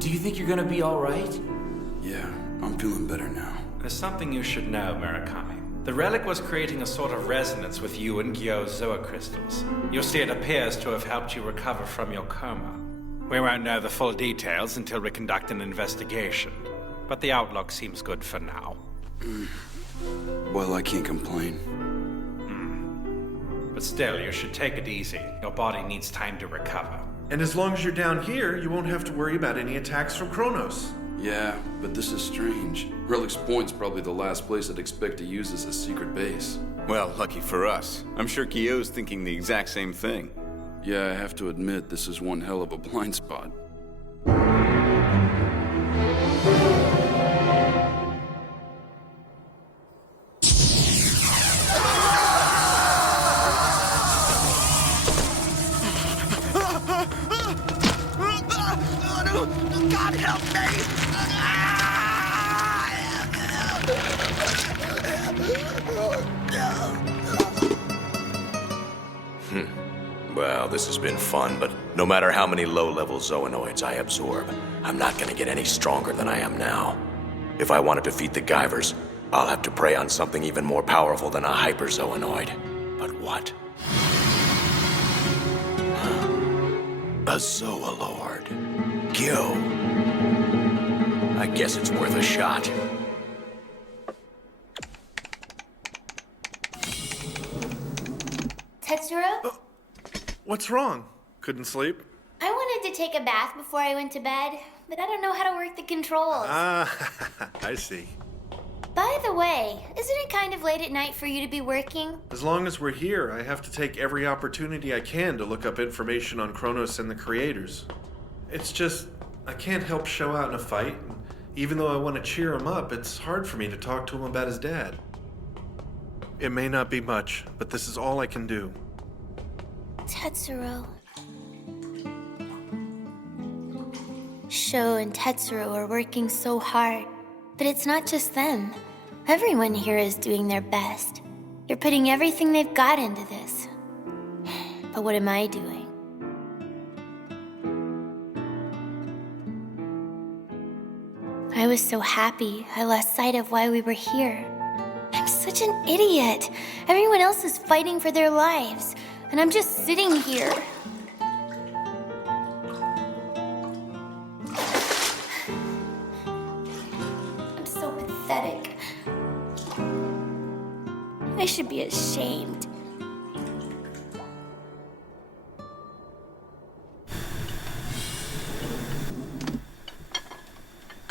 Do you think you're gonna be alright? Yeah, I'm feeling better now. There's something you should know, Murakami. The relic was creating a sort of resonance with you and Guyot's Zoa crystals. You see, it appears to have helped you recover from your coma. We won't know the full details until we conduct an investigation, but the outlook seems good for now. Well, I can't complain. But still, you should take it easy. Your body needs time to recover. And as long as you're down here, you won't have to worry about any attacks from Kronos. Yeah, but this is strange. Relic's Point's probably the last place I'd expect to use as a secret base. Well, lucky for us. I'm sure Guyot's thinking the exact same thing. Yeah, I have to admit, this is one hell of a blind spot. God help me! Well, this has been fun, but no matter how many low-level Zoanoids I absorb, I'm not gonna get any stronger than I am now. If I want to defeat the Guyvers, I'll have to prey on something even more powerful than a hyper-Zoanoid. But what? A Zoalord. Gyo. I guess it's worth a shot. Tetsuro? What's wrong? Couldn't sleep? I wanted to take a bath before I went to bed, but I don't know how to work the controls. I see. By the way, isn't it kind of late at night for you to be working? As long as we're here, I have to take every opportunity I can to look up information on Kronos and the creators. It's just, I can't help Sho out in a fight. Even though I want to cheer him up, it's hard for me to talk to him about his dad. It may not be much, but this is all I can do. Tetsuro. Sho and Tetsuro are working so hard, but it's not just them. Everyone here is doing their best. They're putting everything they've got into this. But what am I doing? I was so happy, I lost sight of why we were here. I'm such an idiot. Everyone else is fighting for their lives, and I'm just sitting here. I'm so pathetic. I should be ashamed.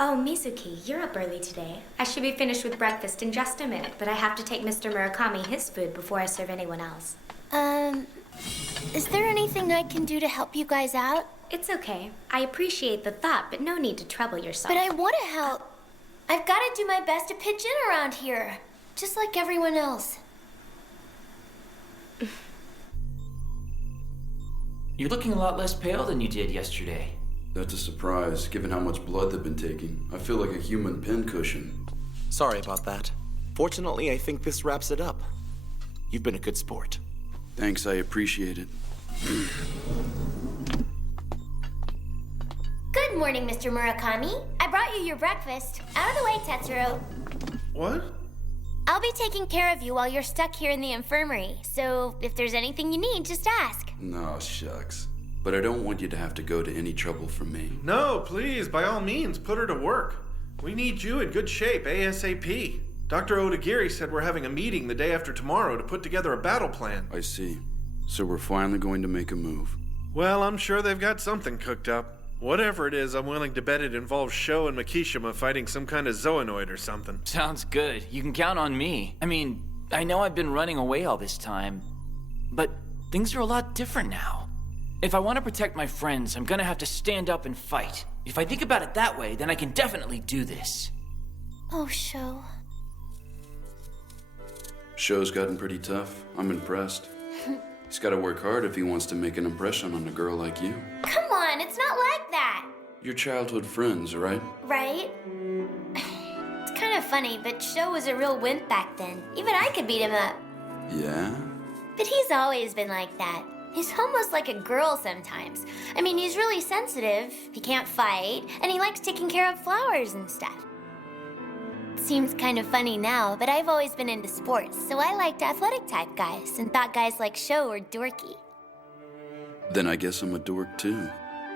Oh, Mizuki, you're up early today. I should be finished with breakfast in just a minute, but I have to take Mr. Murakami his food before I serve anyone else. Is there anything I can do to help you guys out? It's okay. I appreciate the thought, but no need to trouble yourself. But I want to help. I've got to do my best to pitch in around here, just like everyone else. You're looking a lot less pale than you did yesterday. That's a surprise, given how much blood they've been taking. I feel like a human pincushion. Sorry about that. Fortunately, I think this wraps it up. You've been a good sport. Thanks, I appreciate it. Good morning, Mr. Murakami. I brought you your breakfast. Out of the way, Tetsuro. What? I'll be taking care of you while you're stuck here in the infirmary, so if there's anything you need, just ask. No, shucks. But I don't want you to have to go to any trouble for me. No, please, by all means, put her to work. We need you in good shape, ASAP. Dr. Odagiri said we're having a meeting the day after tomorrow to put together a battle plan. I see. So we're finally going to make a move. Well, I'm sure they've got something cooked up. Whatever it is, I'm willing to bet it involves Sho and Makishima fighting some kind of Zoanoid or something. Sounds good. You can count on me. I mean, I know I've been running away all this time, but things are a lot different now. If I want to protect my friends, I'm gonna have to stand up and fight. If I think about it that way, then I can definitely do this. Oh, Sho. Sho's gotten pretty tough. I'm impressed. He's got to work hard if he wants to make an impression on a girl like you. Come on, it's not like that. Your childhood friends, right? Right? It's kind of funny, but Sho was a real wimp back then. Even I could beat him up. Yeah? But he's always been like that. He's almost like a girl sometimes. I mean, he's really sensitive, he can't fight, and he likes taking care of flowers and stuff. Seems kind of funny now, but I've always been into sports, so I liked athletic type guys and thought guys like Sho were dorky. Then I guess I'm a dork too.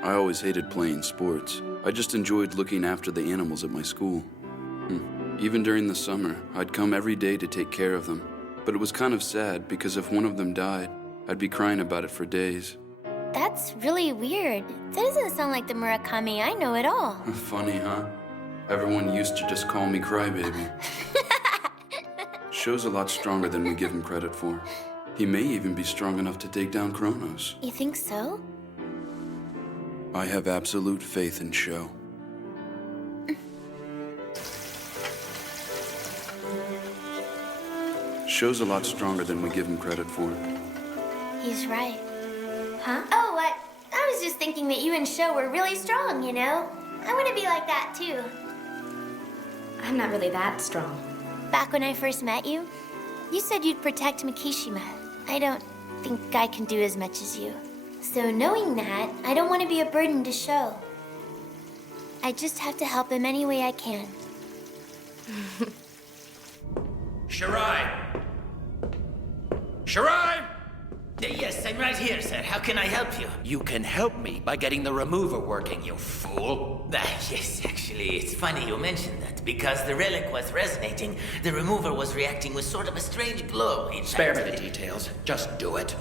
I always hated playing sports. I just enjoyed looking after the animals at my school. Even during the summer, I'd come every day to take care of them. But it was kind of sad because if one of them died, I'd be crying about it for days. That's really weird. That doesn't sound like the Murakami I know at all. Funny, huh? Everyone used to just call me Crybaby. Sho's a lot stronger than we give him credit for. He may even be strong enough to take down Kronos. You think so? I have absolute faith in Sho. Sho's a lot stronger than we give him credit for. He's right. Huh? Oh, I was just thinking that you and Sho were really strong, you know? I want to be like that, too. I'm not really that strong. Back when I first met you, you said you'd protect Mikishima. I don't think I can do as much as you. So knowing that, I don't want to be a burden to Sho. I just have to help him any way I can. Shirai! Shirai! Yes, I'm right here, sir. How can I help you? You can help me by getting the remover working, you fool. Yes, actually, it's funny you mentioned that. Because the relic was resonating, the remover was reacting with sort of a strange glow. Spare me the details. Just do it.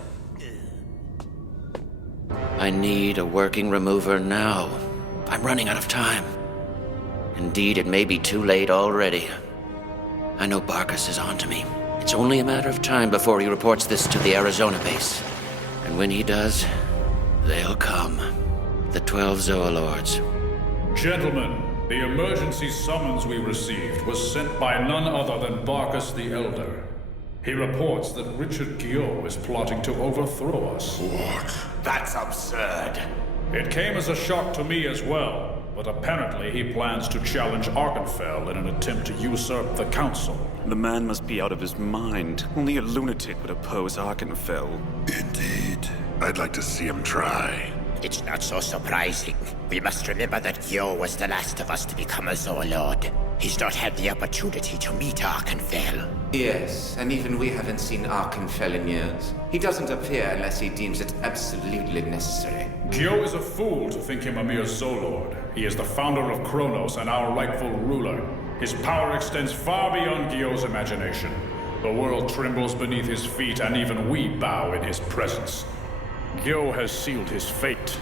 I need a working remover now. I'm running out of time. Indeed, it may be too late already. I know Barkus is on to me. It's only a matter of time before he reports this to the Arizona base. And when he does, they'll come. The 12 Zoaloards. Gentlemen, the emergency summons we received was sent by none other than Barkus the Elder. He reports that Richard Guyot is plotting to overthrow us. What? That's absurd. It came as a shock to me as well, but apparently he plans to challenge Archanfel in an attempt to usurp the council. The man must be out of his mind. Only a lunatic would oppose Archanfel. Indeed. I'd like to see him try. It's not so surprising. We must remember that Gyo was the last of us to become a Zoolord. He's not had the opportunity to meet Archanfel. Yes, and even we haven't seen Archanfel in years. He doesn't appear unless he deems it absolutely necessary. Gyo is a fool to think him a mere Zoolord. He is the founder of Kronos and our rightful ruler. His power extends far beyond Gyo's imagination. The world trembles beneath his feet, and even we bow in his presence. Gyo has sealed his fate.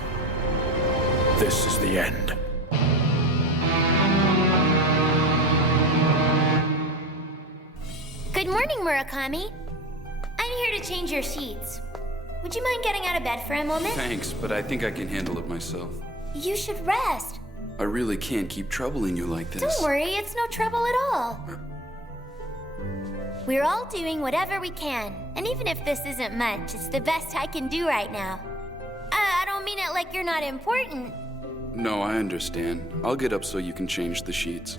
This is the end. Good morning, Murakami. I'm here to change your sheets. Would you mind getting out of bed for a moment? Thanks, but I think I can handle it myself. You should rest. I really can't keep troubling you like this. Don't worry, it's no trouble at all. We're all doing whatever we can, and even if this isn't much, it's the best I can do right now. I don't mean it like you're not important. No, I understand. I'll get up so you can change the sheets.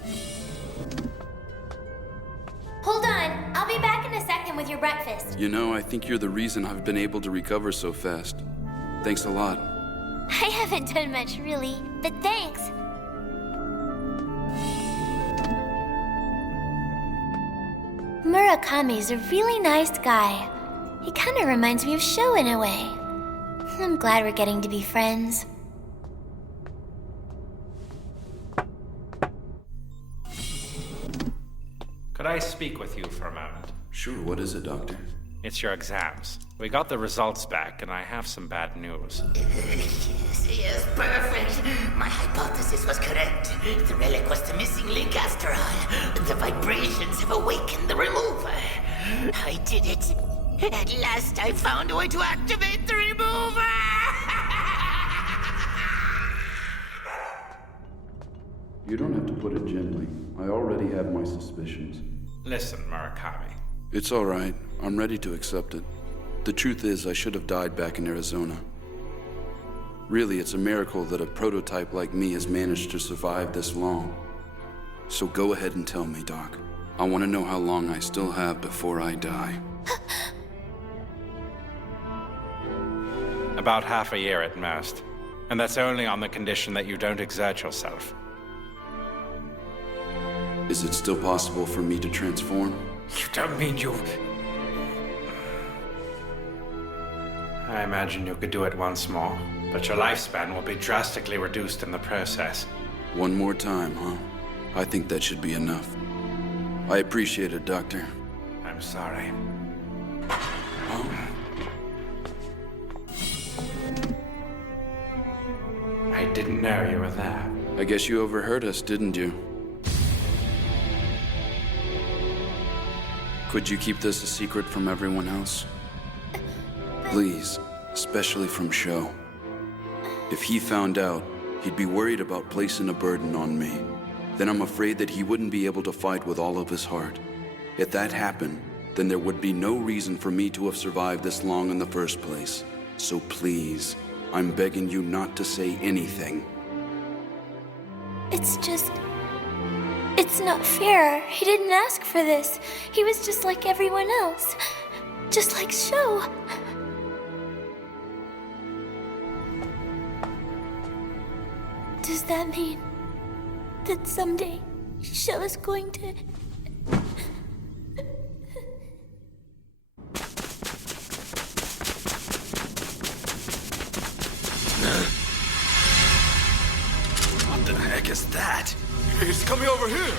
Hold on, I'll be back in a second with your breakfast. You know, I think you're the reason I've been able to recover so fast. Thanks a lot. I haven't done much, really, but thanks. Murakami's a really nice guy. He kind of reminds me of Sho in a way. I'm glad we're getting to be friends. Could I speak with you for a moment? Sure, what is it, Doctor? It's your exams. We got the results back, and I have some bad news. Yes, perfect. My hypothesis was correct. The relic was the missing link after all. The vibrations have awakened the remover. I did it. At last I found a way to activate the remover! You don't have to put it gently. I already have my suspicions. Listen, Murakami. It's all right. I'm ready to accept it. The truth is, I should have died back in Arizona. Really, it's a miracle that a prototype like me has managed to survive this long. So go ahead and tell me, Doc. I want to know how long I still have before I die. About half a year at most. And that's only on the condition that you don't exert yourself. Is it still possible for me to transform? You don't mean you... I imagine you could do it once more, but your lifespan will be drastically reduced in the process. One more time, huh? I think that should be enough. I appreciate it, Doctor. I'm sorry. I didn't know you were there. I guess you overheard us, didn't you? Could you keep this a secret from everyone else? Please, especially from Sho. If he found out, he'd be worried about placing a burden on me. Then I'm afraid that he wouldn't be able to fight with all of his heart. If that happened, then there would be no reason for me to have survived this long in the first place. So please, I'm begging you not to say anything. It's not fair. He didn't ask for this. He was just like everyone else. Just like Sho. Does that mean that someday Sho is going to... What the heck is that? He's coming over here!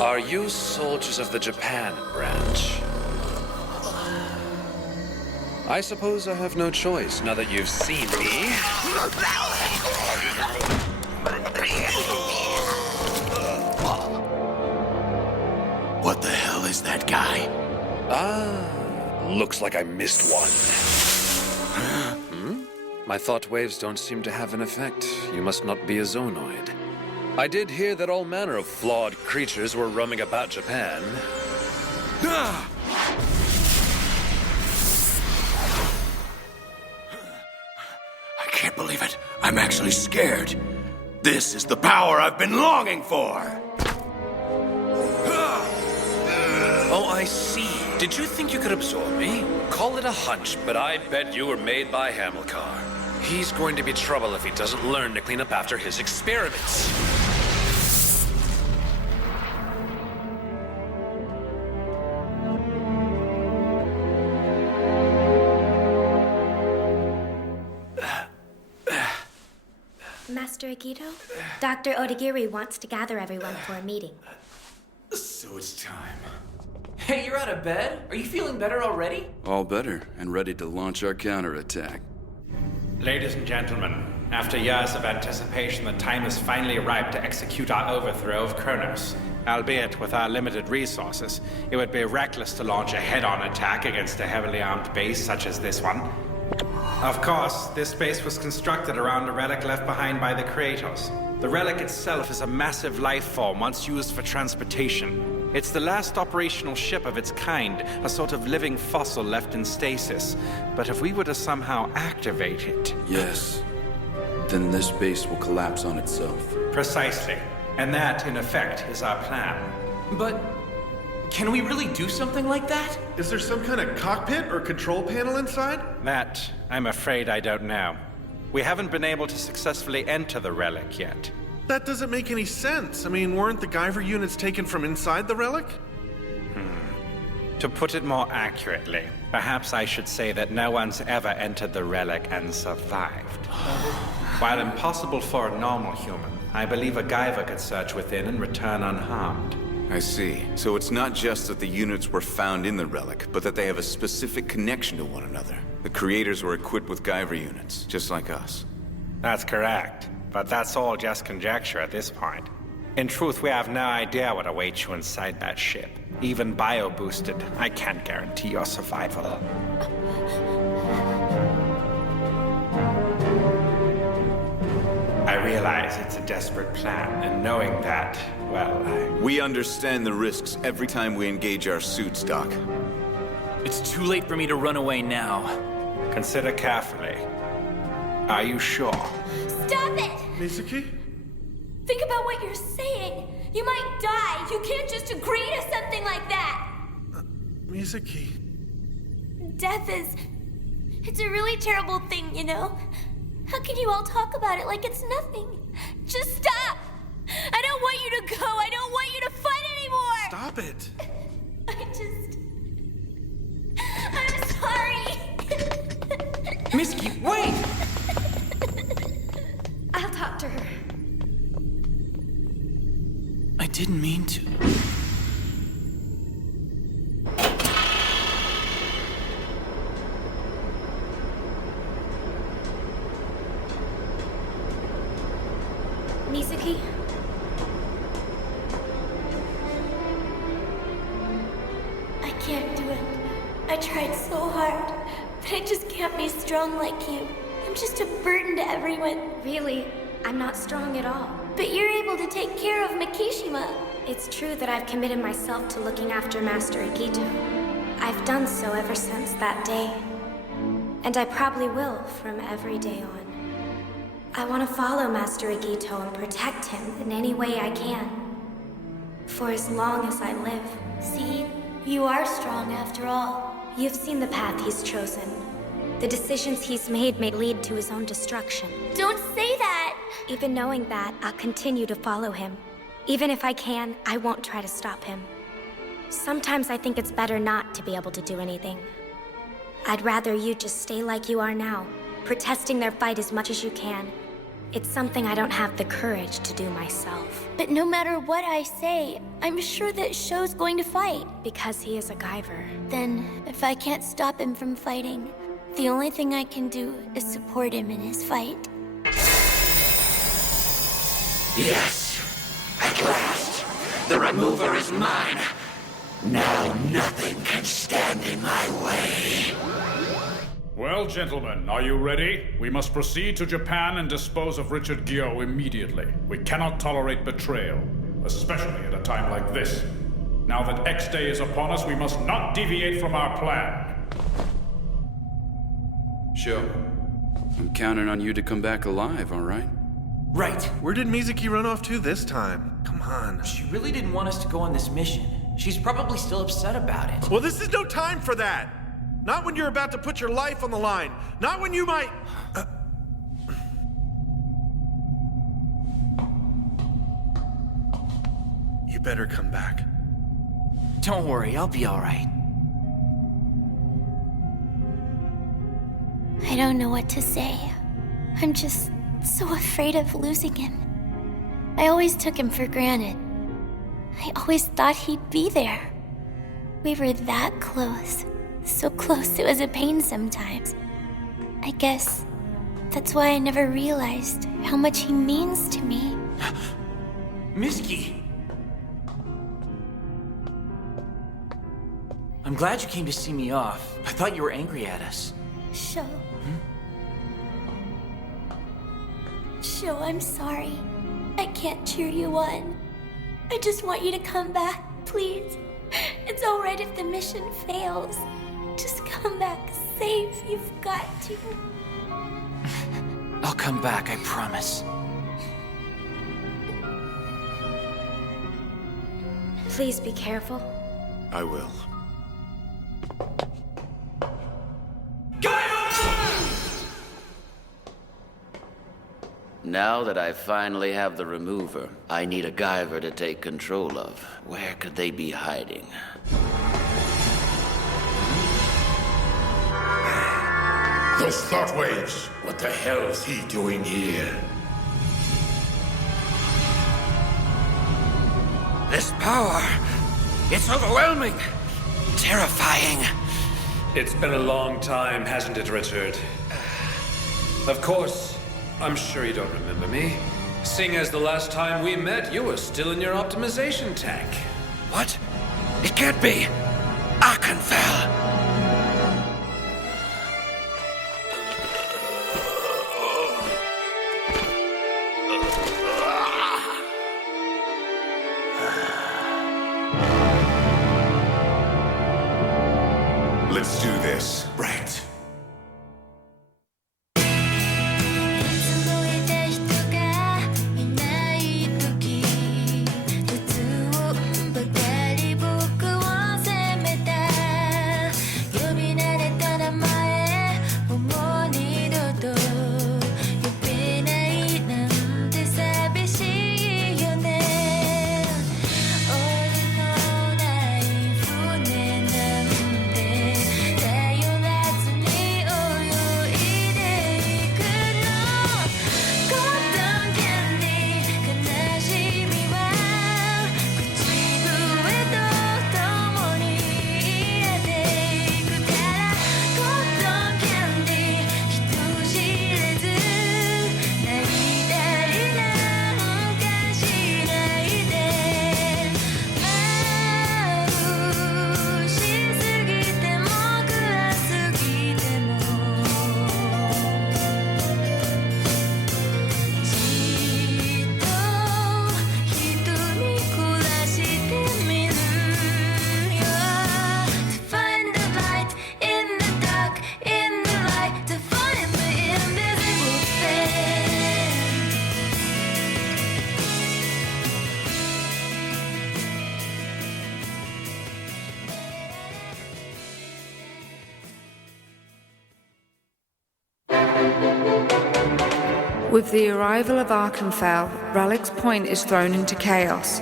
Are you soldiers of the Japan branch? I suppose I have no choice now that you've seen me. What the hell is that guy? Looks like I missed one. My thought waves don't seem to have an effect. You must not be a Zoanoid. I did hear that all manner of flawed creatures were roaming about Japan. I can't believe it. I'm actually scared. This is the power I've been longing for. Oh, I see. Did you think you could absorb me? Call it a hunch, but I bet you were made by Hamilcar. He's going to be trouble if he doesn't learn to clean up after his experiments. Master Agito, Dr. Odagiri wants to gather everyone for a meeting. So it's time. Hey, you're out of bed? Are you feeling better already? All better, and ready to launch our counterattack. Ladies and gentlemen, after years of anticipation, the time has finally arrived to execute our overthrow of Kronos. Albeit with our limited resources, it would be reckless to launch a head-on attack against a heavily armed base such as this one. Of course, this base was constructed around a relic left behind by the creators. The relic itself is a massive life form once used for transportation. It's the last operational ship of its kind, a sort of living fossil left in stasis. But if we were to somehow activate it... Yes. Then this base will collapse on itself. Precisely. And that, in effect, is our plan. But can we really do something like that? Is there some kind of cockpit or control panel inside? That, I'm afraid I don't know. We haven't been able to successfully enter the relic yet. That doesn't make any sense. I mean, weren't the Guyver units taken from inside the relic? To put it more accurately, perhaps I should say that no one's ever entered the relic and survived. While impossible for a normal human, I believe a Guyver could search within and return unharmed. I see. So it's not just that the units were found in the relic, but that they have a specific connection to one another. The creators were equipped with Guyver units, just like us. That's correct. But that's all just conjecture at this point. In truth, we have no idea what awaits you inside that ship. Even bio-boosted, I can't guarantee your survival. I realize it's a desperate plan, and knowing that, well, We understand the risks every time we engage our suits, Doc. It's too late for me to run away now. Consider carefully. Are you sure? Stop it! Mizuki? Think about what you're saying. You might die. You can't just agree to something like that. Mizuki. Death is... It's a really terrible thing, you know? How can you all talk about it like it's nothing? Just stop! I don't want you to go. I don't want you to fight anymore! Stop it. I'm sorry. Mizuki, wait! I'll talk to her. I didn't mean to. Mizuki? I can't do it. I tried so hard, but I just can't be strong like you. I'm just a burden to everyone. Really? I'm not strong at all. But you're able to take care of Makishima. It's true that I've committed myself to looking after Master Agito. I've done so ever since that day. And I probably will from every day on. I want to follow Master Agito and protect him in any way I can. For as long as I live. See, you are strong after all. You've seen the path he's chosen. The decisions he's made may lead to his own destruction. Don't say that! Even knowing that, I'll continue to follow him. Even if I can, I won't try to stop him. Sometimes I think it's better not to be able to do anything. I'd rather you just stay like you are now, protesting their fight as much as you can. It's something I don't have the courage to do myself. But no matter what I say, I'm sure that Sho's going to fight. Because he is a Guyver. Then, if I can't stop him from fighting, the only thing I can do is support him in his fight. Yes, at last, the remover is mine. Now nothing can stand in my way. Well, gentlemen, are you ready? We must proceed to Japan and dispose of Richard Guyot immediately. We cannot tolerate betrayal, especially at a time like this. Now that X-Day is upon us, we must not deviate from our plan. Sho, I'm counting on you to come back alive, all right? Right. Where did Mizuki run off to this time? Come on. She really didn't want us to go on this mission. She's probably still upset about it. Well, this is no time for that! Not when you're about to put your life on the line. Not when you might... You better come back. Don't worry, I'll be all right. I don't know what to say. I'm just so afraid of losing him. I always took him for granted. I always thought he'd be there. We were that close. So close it was a pain sometimes. I guess that's why I never realized how much he means to me. Mizuki! I'm glad you came to see me off. I thought you were angry at us. Sho. Sho, I'm sorry. I can't cheer you on. I just want you to come back, please. It's alright if the mission fails. Just come back safe. You've got to. I'll come back, I promise. Please be careful. I will. Now that I finally have the remover, I need a Guyver to take control of. Where could they be hiding? Those thought waves! What the hell is he doing here? This power, it's overwhelming, terrifying. It's been a long time, hasn't it, Richard? Of course, I'm sure you don't remember me. Seeing as the last time we met, you were still in your optimization tank. What? It can't be! Archanfel! Let's do this. Right. With the arrival of Archanfel, Relic's point is thrown into chaos.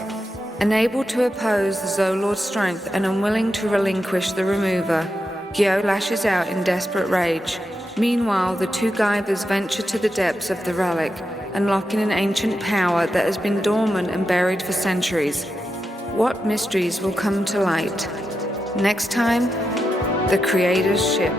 Unable to oppose the Zoaloards' strength and unwilling to relinquish the remover, Guyot lashes out in desperate rage. Meanwhile, the two Guyvers venture to the depths of the relic, unlocking an ancient power that has been dormant and buried for centuries. What mysteries will come to light? Next time, the Creator's Ship.